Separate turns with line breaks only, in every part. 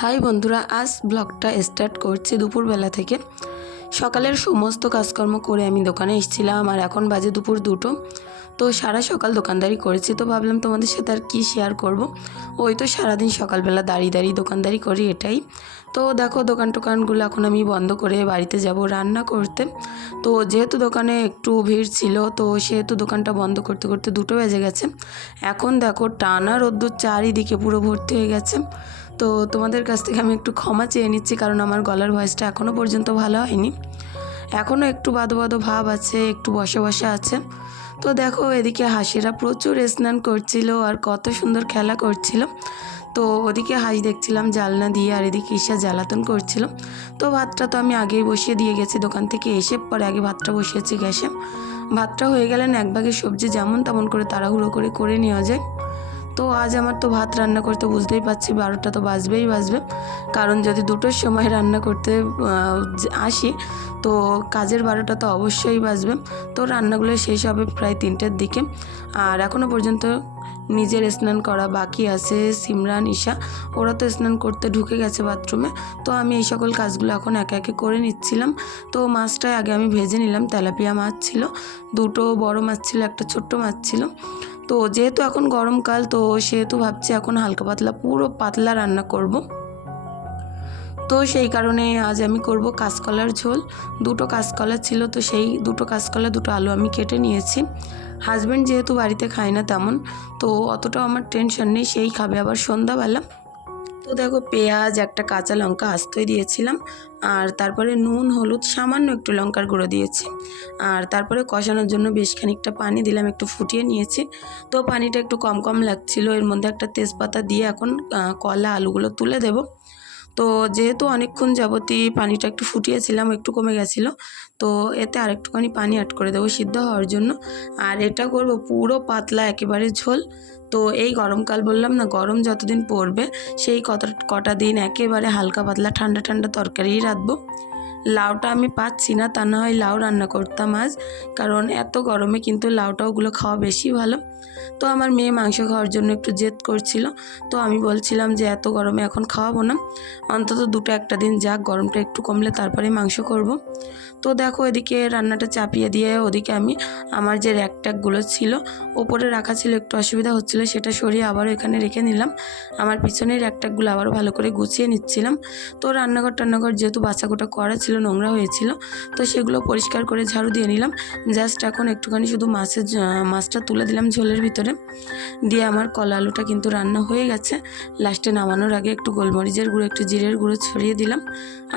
High বন্ধুরা, আজ ব্লগটা স্টার্ট করছি দুপুরবেলা থেকে। সকালের সমস্ত কাজকর্ম করে আমি দোকানে এসেছিলাম আর এখন বাজে দুপুর দুটো। তো সারা সকাল দোকানদারি করেছি, তো ভাবলাম তোমাদের সাথে আর কী শেয়ার করব? ওই তো সারাদিন সকালবেলা দাঁড়িয়ে দাঁড়িয়ে দোকানদারি করি, এটাই। তো দেখো দোকান টোকানগুলো এখন আমি বন্ধ করে বাড়িতে যাব রান্না করতে। তো যেহেতু দোকানে একটু ভিড় ছিল, তো সেহেতু দোকানটা বন্ধ করতে করতে দুটো বেজে গেছে। এখন দেখো, টানা রোদ্দুর চারিদিকে পুরো ভর্তি হয়ে গেছে। তো তোমাদের কাছ থেকে আমি একটু ক্ষমা চেয়ে নিচ্ছি, কারণ আমার গলার ভয়েসটা এখনও পর্যন্ত ভালো হয়নি। এখনও একটু বাদো বাদো ভাব আছে, একটু বসে বসে আছে। তো দেখো, এদিকে হাসিরা প্রচুর স্নান করছিল আর কত সুন্দর খেলা করছিল। তো ওদিকে হাঁস দেখছিলাম জালনা দিয়ে আর এদিকে ঈশা জ্বালাতন করছিল। তো ভাতটা তো আমি আগেই বসিয়ে দিয়ে গেছি দোকান থেকে এসে, পরে আগে ভাতটা বসিয়েছি গ্যাসে। ভাতটা হয়ে গেলেন এক ভাগে সবজি যেমন তেমন করে তাড়াহুড়ো করে করে নেওয়া যায়। তো আজ আমার তো ভাত রান্না করতে বুঝতেই পারছি, বারোটা তো বাজবেই বাজবে। কারণ যদি দুটোর সময় রান্না করতে আসি, তো কাজের বারোটা তো অবশ্যই বাজবে। তো রান্নাগুলো শেষ হবে প্রায় তিনটের দিকে। আর এখনও পর্যন্ত নিজের স্নান করা বাকি আছে সিমরান, ঈশা। ওরা তো স্নান করতে ঢুকে গেছে বাথরুমে। তো আমি এই সকল কাজগুলো এখন একে একে করে নিচ্ছিলাম। তো মাছটা আগে আমি ভেজে নিলাম, তেলাপিয়া মাছ ছিল। দুটো বড় মাছ ছিল, একটা ছোট্ট মাছ ছিল। তো যেহেতু এখন গরমকাল, তো সেহেতু ভাবছি এখন হালকা পাতলা, পুরো পাতলা রান্না করব। তো সেই কারণে আজ আমি করব কাঁচকলার ঝোল। দুটো কাঁচকলা ছিল, তো সেই দুটো কাঁচকলা, দুটো আলু আমি কেটে নিয়েছি। হাজব্যান্ড যেহেতু বাড়িতে খায় না তেমন, তো অতটাও আমার টেনশন নেই, সেই খাবে আবার সন্ধ্যাবেলা। তো দেখো পেঁয়াজ, একটা কাঁচা লঙ্কা আস্তই দিয়েছিলাম। আর তারপরে নুন, হলুদ, সামান্য একটু লঙ্কার গুঁড়ো দিয়েছি। আর তারপরে কষানোর জন্য বেশ খানিকটা পানি দিলাম, একটু ফুটিয়ে নিয়েছি। তো পানিটা একটু কম কম লাগছিল। এর মধ্যে একটা তেজপাতা দিয়ে এখন কলা আলুগুলো তুলে দেব। তো যেহেতু অনেকক্ষণ যাবতই পানিটা একটু ফুটিয়েছিলাম, একটু কমে গেছিল, তো এতে আরেকটুখানি পানি অ্যাড করে দেবো সিদ্ধ হওয়ার জন্য। আর এটা করব পুরো পাতলা একেবারে ঝোল। তো এই গরমকাল বললাম না, গরম যতদিন পড়বে সেই কত, কটা দিন একেবারে হালকা পাতলা ঠান্ডা ঠান্ডা তরকারিই রাখব লাউটা আমি পাচ্ছি না, তা না হয় লাউ রান্না করতাম আজ, কারণ এত গরমে কিন্তু লাউটাওগুলো খাওয়া বেশি ভালো। তো আমার মেয়ে মাংস খাওয়ার জন্য একটু জেদ করছিল। তো আমি বলছিলাম যে, এত গরমে এখন খাওয়াবো না। অন্তত দুটো একটা দিন যাক, গরমটা একটু কমলে তারপরে মাংস করব। তো দেখো, এদিকে রান্নাটা চাপিয়ে দিয়ে ওদিকে আমি আমার যে র্যাক ট্যাকগুলো ছিল, ওপরে রাখা ছিল, একটু অসুবিধা হচ্ছিল, সেটা সরিয়ে আবারও এখানে রেখে নিলাম। আমার পিছনের র্যাক ট্যাকগুলো আবারও ভালো করে গুছিয়ে নিচ্ছিলাম। তো রান্নাঘর টান্নাঘর যেহেতু বাচ্চাকোটা করা ছিল, নোংরা হয়েছিল, তো সেগুলো পরিষ্কার করে ঝাড়ু দিয়ে নিলাম। জাস্ট এখন একটুখানি শুধু মাছের মাছটা তুলে দিলাম ঝোলের ভিতরে দিয়ে আমার কলা আলুটা কিন্তু রান্না হয়ে গেছে। লাস্টে নামানোর আগে একটু গোলমরিচের গুঁড়ো, একটু জিরের গুঁড়ো ছড়িয়ে দিলাম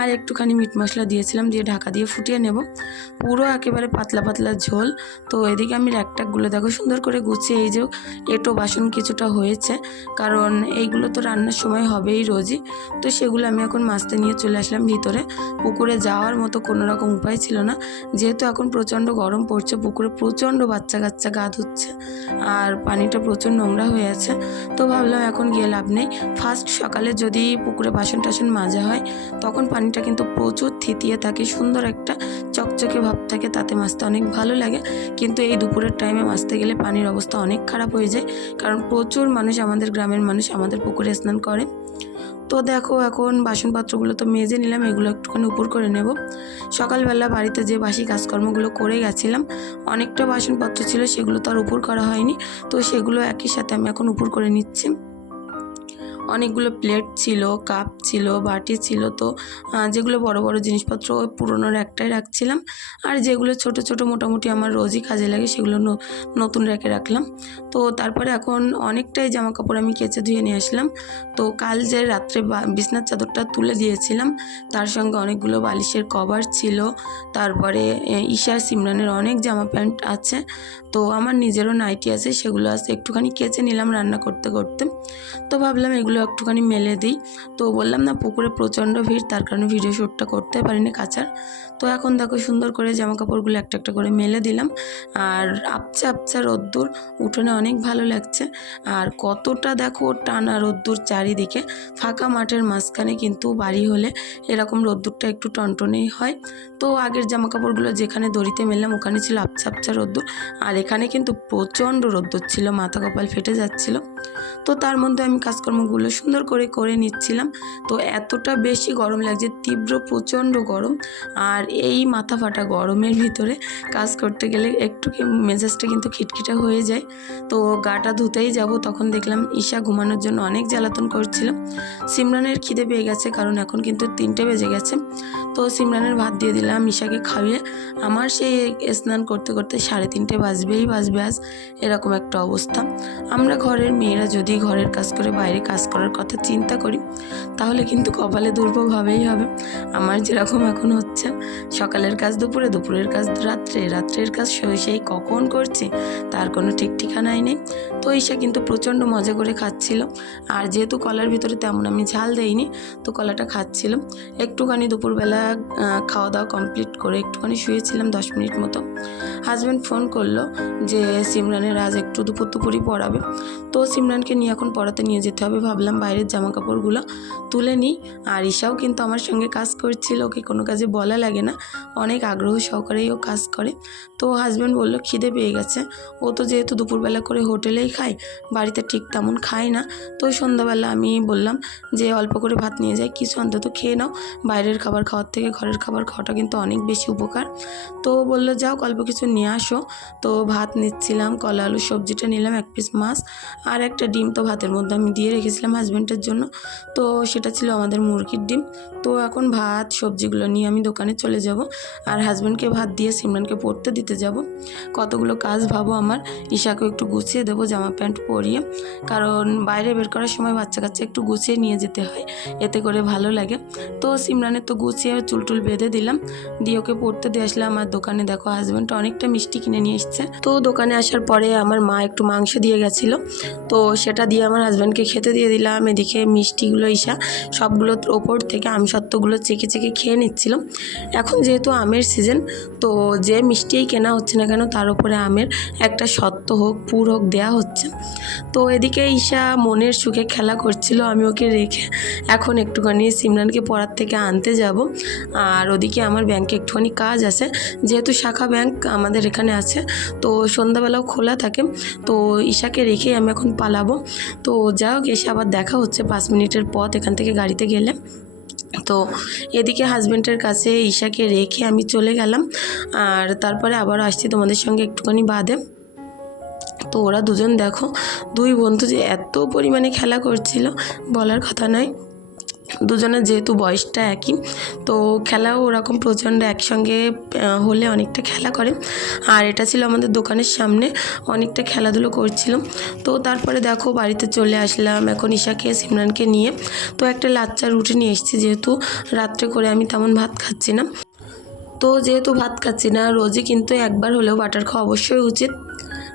আর একটুখানি মিট মশলা দিয়েছিলাম দিয়ে ঢাকা দিয়ে ফুটিয়ে নেব। পুরো একেবারে পাতলা পাতলা ঝোল। তো এদিকে আমি র্যাকট্যাকগুলো দেখো সুন্দর করে গুছিয়ে, এই যে এটো বাসন কিছুটা হয়েছে। কারণ এইগুলো তো রান্নার সময় হবেই রোজই। তো সেগুলো আমি এখন মাছতে নিয়ে চলে আসলাম ভিতরে। পুকুরে যাওয়ার মতো কোনো রকম উপায় ছিল না। যেহেতু এখন প্রচণ্ড গরম পড়ছে, পুকুরে প্রচণ্ড বাচ্চা কাচ্চা গা ধুচ্ছে। আর পানিটা প্রচুর নোংরা হয়ে আছে, তো ভাবলাম এখন গিয়ে লাভ নেই। ফার্স্ট সকালে যদি পুকুরে বাসন টাসন মাজা হয়, তখন পানিটা কিন্তু প্রচুর থিতিয়ে থাকে, সুন্দর একটা চকচকে ভাব থাকে, তাতে মাছতে অনেক ভালো লাগে। কিন্তু এই দুপুরের টাইমে মাছতে গেলে পানির অবস্থা অনেক খারাপ হয়ে যায়, কারণ প্রচুর মানুষ আমাদের, গ্রামের মানুষ আমাদের পুকুরে স্নান করে। তো দেখো এখন বাসনপত্রগুলো তো মেজে নিলাম, এগুলো একটুখানি উপর করে নেব। সকালবেলা বাড়িতে যে বাসি কাজকর্মগুলো করে গেছিলাম, অনেকটা বাসনপত্র ছিল, সেগুলো তো আর উপর করা হয়নি। তো সেগুলো একই সাথে আমি এখন উপর করে নিচ্ছি। অনেকগুলো প্লেট ছিল কাপ ছিল বাটি ছিল তো যেগুলো বড় বড় জিনিসপত্র ওই পুরোনোর একটাই রাখছিলাম। আর যেগুলো ছোট ছোট মোটামুটি আমার রোজই কাজে লাগে সেগুলো নতুন রেখে রাখলাম। তো তারপরে এখন অনেকটাই জামা কাপড় আমি কেচে ধুয়ে নিয়ে আসলাম। তো কাল যে রাত্রে বিছনার চাদরটা তুলে দিয়েছিলাম তার সঙ্গে অনেকগুলো বালিশের কভার ছিল। তারপরে এ, ঈশা সিমরানের অনেক জামা প্যান্ট আছে। তো আমার নিজেরও নাইটি আছে সেগুলো আছে একটুখানি কেচে নিলাম রান্না করতে করতে। তো ভাবলাম এগুলো একটুখানি মেলে দিই। তো বললাম না, পুকুরে প্রচণ্ড ভিড়, তার কারণে ভিডিও শ্যুটটা করতে পারিনি কাচার তো এখন দেখো সুন্দর করে জামা কাপড়গুলো একটা একটা করে মেলে দিলাম। আর আপচা আপচা রোদ্দুর, উঠোনে অনেক ভালো লাগছে। আর কতটা দেখো টানা রোদ্দুর চারিদিকে, ফাঁকা মাঠের মাঝখানে কিন্তু বাড়ি হলে এরকম রোদ্দুরটা একটু টনটনেই হয়। তো আগের জামা কাপড়গুলো যেখানে দড়িতে মেললাম, ওখানে ছিল আপচা আপচা রোদ্দুর। আর এখানে কিন্তু প্রচণ্ড রোদ্দুর ছিল, মাথা কপাল ফেটে যাচ্ছিল। তো তার মধ্যে আমি কাজকর্মগুলো সুন্দর করে করে নিচ্ছিলাম। তো এতটা বেশি গরম লাগছে, তীব্র প্রচণ্ড গরম। আর এই মাথা ফাটা গরমের ভিতরে কাজ করতে গেলে একটু মেজাজটা কিন্তু খিটখিটা হয়ে যায়। তো গাটা ধুতেই যাব, তখন দেখলাম ঈশা ঘুমানোর জন্য অনেক জ্বালাতন করছিল। সিমরানের খিদে পেয়ে গেছে, কারণ এখন কিন্তু তিনটে বেজে গেছে। তো সিমরানের ভাত দিয়ে দিলাম ঈশাকে খাইয়ে। আমার সেই স্নান করতে করতে সাড়ে তিনটে বাজবেই বাজবে আজ, এরকম একটা অবস্থা। আমরা ঘরের মেয়েরা যদি ঘরের কাজ করে বাইরে কাজ করার কথা চিন্তা করি, তাহলে কিন্তু কপালে দুর্ভোগ হবেই হবে। আমার যেরকম এখন হচ্ছে, সকালের কাজ দুপুরে, দুপুরের কাজ রাত্রে, রাত্রের কাজ সেই কখন করছি, তার কোনো ঠিক ঠিকানাই নেই। তো ঈশা কিন্তু প্রচণ্ড মজা করে খাচ্ছিল। আর যেহেতু কলার ভিতরে তেমন আমি ঝাল দেইনি, তো কলাটা খাচ্ছিল। একটুখানি দুপুরবেলা খাওয়া দাওয়া কমপ্লিট করে একটুখানি শুয়েছিলাম দশ মিনিট মতো। হাজব্যান্ড ফোন করল যে, সিমরানের আজ একটু দুপুর দুপুরই পড়াবে। তো সিমরানকে নিয়ে এখন পড়াতে নিয়ে যেতে হবে ভাবলাম বাইরের জামা কাপড়গুলো তুলে নিই। আর ঈশাও কিন্তু আমার সঙ্গে কাজ করছিল, ওকে কোনো কাজে বলা লাগে না। অনেক আগ্রহ সহকারেই ও কাজ করে। তো হাজব্যান্ড বলল, খিদে পেয়ে গেছে। ও তো যেহেতু দুপুরবেলা করে হোটেলেই খায়, বাড়িতে ঠিক তেমন খায় না। তো সন্ধ্যাবেলা আমি বললাম যে, অল্প করে ভাত নিয়ে যাই। কিছু অন্তত খেয়ে নাও। বাইরের খাবার খাওয়ার থেকে ঘরের খাবার খাওয়াটা কিন্তু অনেক বেশি উপকার। তো বলল, যাও, অল্প কিছু নিয়ে আসো। তো ভাত নিচ্ছিলাম, কলা, আলু, সবজিটা নিলাম, এক পিস মাছ, আর একটা ডিম। তো ভাতের মধ্যে আমি দিয়ে রেখেছিলাম হাজব্যান্ডের জন্য। তো সেটা ছিল আমাদের মুরগির ডিম। তো এখন ভাত, সবজিগুলো নিয়ে আমি দোকানে চলে যাব। আর হাজব্যান্ডকে ভাত দিয়ে সিমরানকে পড়তে দিতে যাব। কতগুলো কাজ ভাবো আমার। ঈশাকেও একটু গুছিয়ে দেবো জামা প্যান্ট পরিয়ে। কারণ বাইরে বের করার সময় বাচ্চা কাচ্চা একটু গুছিয়ে নিয়ে যেতে হয়। এতে করে ভালো লাগে। তো সিমরানের তো গুছিয়ে চুলটুল বেঁধে দিলাম। দিয়ে ওকে পড়তে দিয়ে আসলাম। আর দোকানে দেখো হাজব্যান্ড অনেকটা মিষ্টি কিনে নিয়ে এসছে। তো দোকানে আসার পরে আমার মা একটু মাংস দিয়ে গেছিল। তো সেটা দিয়ে আমার হাজব্যান্ডকে খেতে দিয়ে এদিকে মিষ্টিগুলো, ঈশা, সবগুলো ওপর থেকে আম সত্ত্বগুলো চেকে চেকে খেয়ে নিচ্ছিল এখন যেহেতু আমের সিজন তো যে মিষ্টিই কেনা হচ্ছে না কেন, তার উপরে আমের একটা সত্ত্ব হোক, পুর হোক দেওয়া হচ্ছে। তো এদিকে ঈশা মনের সুখে খেলা করছিল, আমি ওকে রেখে এখন একটুখানি সিমরানকে পড়ার থেকে আনতে যাব। আর ওদিকে আমার ব্যাংকে একটুখানি কাজ আছে, যেহেতু শাখা ব্যাংক আমাদের এখানে আছে, তো সন্ধ্যাবেলাও খোলা থাকে। তো ঈশাকে রেখেই আমি এখন পালাবো। তো যা হোক, এসে আবার দেখা হচ্ছে পাঁচ মিনিটের পথ এখান থেকে গাড়িতে গেলে। তো এদিকে হাজব্যান্ডের কাছে ঈশাকে রেখে আমি চলে গেলাম। আর তারপরে আবার আসছি তোমাদের সঙ্গে একটুখানি বাদে। তো ওরা দুজন দেখো, দুই বন্ধু যে এত পরিমাণে খেলা করছিল, বলার কথা নয়। দুজনের যেহেতু বয়সটা একই, তো খেলাও ওরকম প্রচণ্ড একসঙ্গে হলে অনেকটা খেলা করে। আর এটা ছিল আমাদের দোকানের সামনে, অনেকটা খেলাধুলো করছিল তো তারপরে দেখো বাড়িতে চলে আসলাম, এখন ঈশাকে, সিমরানকে নিয়ে। তো একটা লাচ্চা রুটি নিয়ে এসেছি, যেহেতু রাত্রে করে আমি তেমন ভাত খাচ্ছি না। তো যেহেতু ভাত খাচ্ছি না, রোজই কিন্তু একবার হলেও বাটার খাওয়া অবশ্যই উচিত।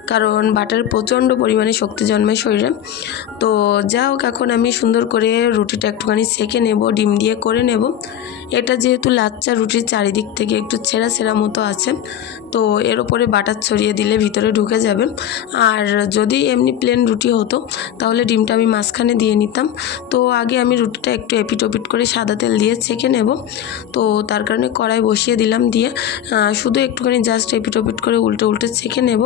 কারণ বাটার প্রচণ্ড পরিমাণে শক্তি জন্মে শরীরে। তো যা হোক, এখন আমি সুন্দর করে রুটিটা একটুখানি সেকে নেব, ডিম দিয়ে করে নেব। এটা যেহেতু লাচ্চা রুটির চারিদিক থেকে একটু ছেঁড়া ছেঁড়া মতো আছে, তো এর ওপরে বাটার ছড়িয়ে দিলে ভিতরে ঢুকে যাবে। আর যদি এমনি প্লেন রুটি হতো, তাহলে ডিমটা আমি মাঝখানে দিয়ে নিতাম। তো আগে আমি রুটিটা একটু এপিট ওপিট করে সাদা তেল দিয়ে ছেঁকে নেব। তো তার কারণে কড়াই বসিয়ে দিলাম দিয়ে শুধু একটুখানি জাস্ট এপিট ওপিট করে উল্টে উল্টে ছেঁকে নেব।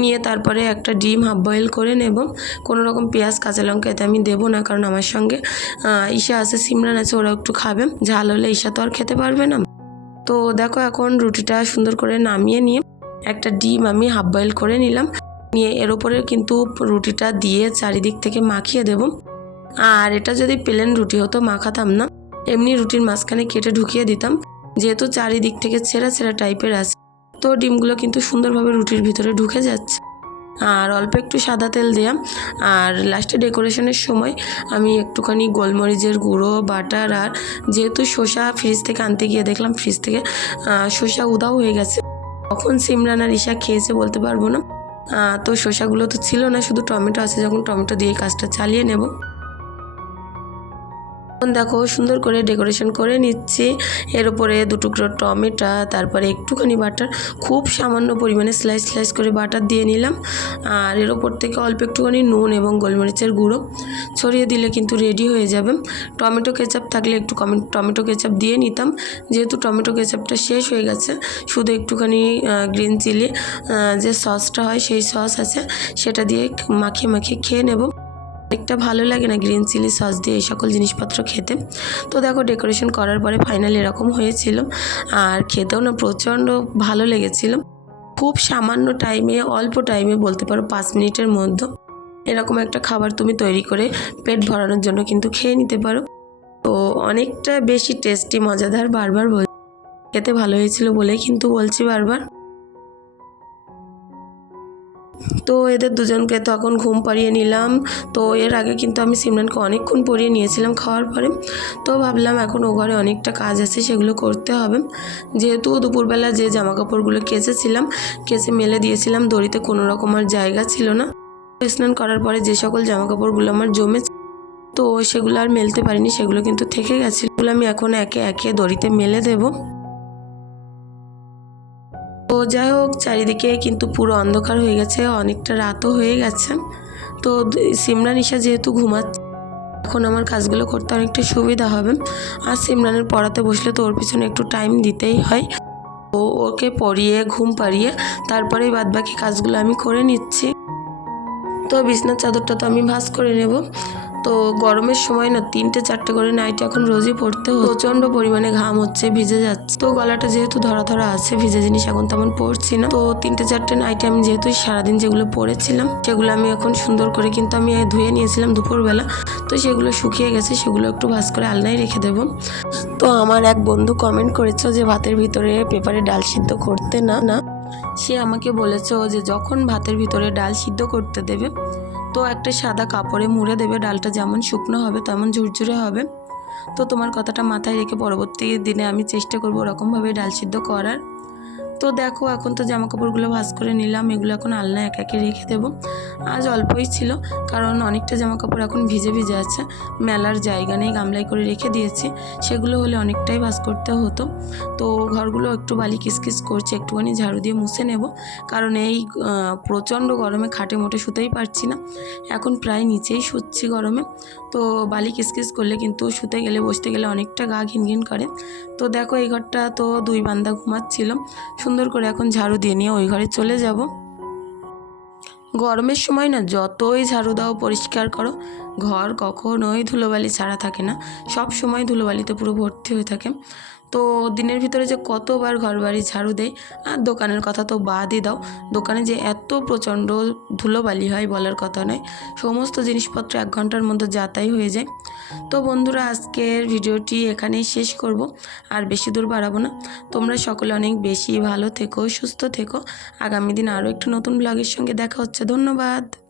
নিয়ে তারপরে একটা ডিম হাফ বয়েল করে নেব। কোনো রকম পেঁয়াজ, কাঁচা লঙ্কা এতে আমি দেবো না, কারণ আমার সঙ্গে ঈশা আছে, সিমরান আছে ওরা একটু খাবে, ঝাল হলে ঈশা তো আর খেতে পারবে না। তো দেখো এখন রুটিটা সুন্দর করে নামিয়ে নিয়ে একটা ডিম আমি হাফ বয়েল করে নিলাম। নিয়ে এর ওপরে কিন্তু রুটিটা দিয়ে চারিদিক থেকে মাখিয়ে দেব। আর এটা যদি প্লেন রুটি হতো, মাখাতাম না। এমনি রুটির মাঝখানে কেটে ঢুকিয়ে দিতাম। যেহেতু চারিদিক থেকে ছেঁড়া ছেঁড়া টাইপের আছে, তো ডিমগুলো কিন্তু সুন্দরভাবে রুটির ভিতরে ঢুকে যাচ্ছে। আর অল্প একটু সাদা তেল দেয়া, আর লাস্টে ডেকোরেশনের সময় আমি একটুখানি গোলমরিচের গুঁড়ো বাটার আর যেহেতু শসা ফ্রিজ থেকে আনতে গিয়ে দেখলাম ফ্রিজ থেকে শসা উদাও হয়ে গেছে। কখন সিমরান আর ঈশা খেয়েছে বলতে পারব না। তো শসাগুলো তো ছিল না, শুধু টমেটো আছে, যখন টমেটো দিয়ে কাজটা চালিয়ে নেব। দেখো সুন্দর করে ডেকোরেশন করে নিচ্ছি। এর উপরে দু টুকরো টমেটো, তারপরে একটুখানি বাটার, খুব সামান্য পরিমাণে স্লাইস স্লাইস করে বাটার দিয়ে নিলাম। আর এর ওপর থেকে অল্প একটুখানি নুন এবং গোলমরিচের গুঁড়ো। ছড়িয়ে দিলে কিন্তু রেডি হয়ে যাবে। টমেটো কেচাপ থাকলে একটু কমে- টমেটো কেচাপ দিয়ে নিতাম। যেহেতু টমেটো কেচাপটা শেষ হয়ে গেছে, শুধু একটুখানি গ্রিন চিলি যে সসটা হয় সেই সস আছে, সেটা দিয়ে মাখিয়ে মাখিয়ে খেয়ে নেব। অনেকটা ভালো লাগে না গ্রিন চিলি সস দিয়ে এই সকল জিনিসপত্র খেতে। তো দেখো ডেকোরেশন করার পরে ফাইনাল এরকম হয়েছিল। আর খেতেও না প্রচণ্ড ভালো লেগেছিল। খুব সামান্য টাইমে অল্প টাইমে বলতে পারো পাঁচ মিনিটের মধ্যে এরকম একটা খাবার তুমি তৈরি করে পেট ভরানোর জন্য কিন্তু খেয়ে নিতে পারো। তো অনেকটা বেশি টেস্টি মজাদার বারবার বল খেতে ভালো হয়েছিল বলেই কিন্তু বলছি বারবার। তো এদের দুজনকে তখন ঘুম পাড়িয়ে নিলাম। তো এর আগে কিন্তু আমি সিমরানকে অনেকক্ষণ পরিয়ে নিয়েছিলাম খাওয়ার পরে। তো ভাবলাম এখন ও ঘরে অনেকটা কাজ আছে, সেগুলো করতে হবে। যেহেতু দুপুরবেলা যে জামা কাপড়গুলো কেচেছিলাম, কেচে মেলে দিয়েছিলাম, দড়িতে কোনো রকম আর জায়গা ছিল না। স্নান করার পরে যে সকল জামা কাপড়গুলো আমার জমে তো সেগুলো আর মেলতে পারিনি, সেগুলো কিন্তু থেকে গেছে। সেগুলো আমি এখন একে একে দড়িতে মেলে দেবো। যাই হোক, চারিদিকে কিন্তু পুরো অন্ধকার হয়ে গেছে, অনেকটা রাতও হয়ে গেছে। তো সিমরান, ঈশা যেহেতু ঘুমাচ্ছে, এখন আমার কাজগুলো করতে অনেকটা সুবিধা হবে। আর সিমরানের পড়াতে বসলে তো ওর পিছনে একটু টাইম দিতেই হয়। ও ওকে পড়িয়ে, ঘুম পাড়িয়ে তারপরেই বাদবাকি কাজগুলো আমি করে নিচ্ছি। তো বিছনার চাদরটা তো আমি ভাঁজ করে নেব। তো গরমের সময় না তিনটে, চারটে করে নাইটি এখন রোজই পড়তে। প্রচণ্ড পরিমাণে ঘাম হচ্ছে, ভিজে যাচ্ছে। তো গলাটা যেহেতু ধরা ধরা আছে, ভিজে জিনিস এখন তেমন পরছি না। তো তিনটে, চারটে নাইটি আমি যেহেতু সারাদিন যেগুলো পরেছিলাম সেগুলো আমি এখন সুন্দর করে কিন্তু আমি ধুয়ে নিয়েছিলাম দুপুরবেলা। তো সেগুলো শুকিয়ে গেছে, সেগুলো একটু ভাজ করে আলনায় রেখে দেবো। তো আমার এক বন্ধু কমেন্ট করেছে যে, ভাতের ভিতরে পেপারে ডাল সিদ্ধ করতে না। না, সে আমাকে বলেছে যে, যখন ভাতের ভিতরে ডাল সিদ্ধ করতে দেবে তো একটা সাদা কাপড়ে মুড়ে দেবে, ডালটা যেমন শুকনো হবে তেমন ঝুরঝুরে হবে। তো তোমার কথাটা মাথায় রেখে পরবর্তী দিনে আমি চেষ্টা করব ওরকমভাবে ডাল সিদ্ধ করার। তো দেখো, এখন তো জামা কাপড়গুলো ভাঁজ করে নিলাম। এগুলো এখন আলনা এক একে রেখে দেবো। আজ অল্পই ছিল, কারণ অনেকটা জামা কাপড় এখন ভিজে ভিজে আছে। মেলার জায়গা নেই গামলাই করে রেখে দিয়েছি। সেগুলো হলে অনেকটাই ভাঁজ করতে হতো। তো ঘরগুলো একটু বালি কিসকিস করছে, একটুখানি ঝাড়ু দিয়ে মুছে নেব। কারণ এই প্রচণ্ড গরমে খাটে মোটে শুতেই পারছি না। এখন প্রায় নিচেই শুচ্ছি গরমে। তো বালি কিসকিস করলে কিন্তু শুতে গেলে, বসতে গেলে অনেকটা গা ঘিন ঘিন করে। তো দেখো এই ঘরটা তো দুই বান্দা ঘুমাচ্ছিল। সুন্দর করে এখন ঝাড়ু দিয়ে নিয়ে ওই ঘরে চলে যাব। গরমের সময় না যতই ঝাড়ু দাও, পরিষ্কার করো ঘর কখনোই ধুলোবালি ছাড়া থাকে না। সব সময় ধুলোবালিতে পুরো ভর্তি হয়ে থাকে। তো দিনের ভিতরে যে কতবার ঘর বাড়ি ঝাড়ু দেয় আর দোকানের কথা তো বাদই দাও। দোকানে যে এত প্রচণ্ড ধুলোবালি হয় বলার কথা নয়। সমস্ত জিনিসপত্র এক ঘণ্টার মধ্যে যাতাই হয়ে যায়। তো বন্ধুরা, আজকের ভিডিওটি এখানেই শেষ করব, আর বেশি দূর বাড়াবো না। তোমরা সকলে অনেক বেশি ভালো থেকো, সুস্থ থেকো। আগামী দিন আরও একটু নতুন ব্লগের সঙ্গে দেখা হচ্ছে। ধন্যবাদ।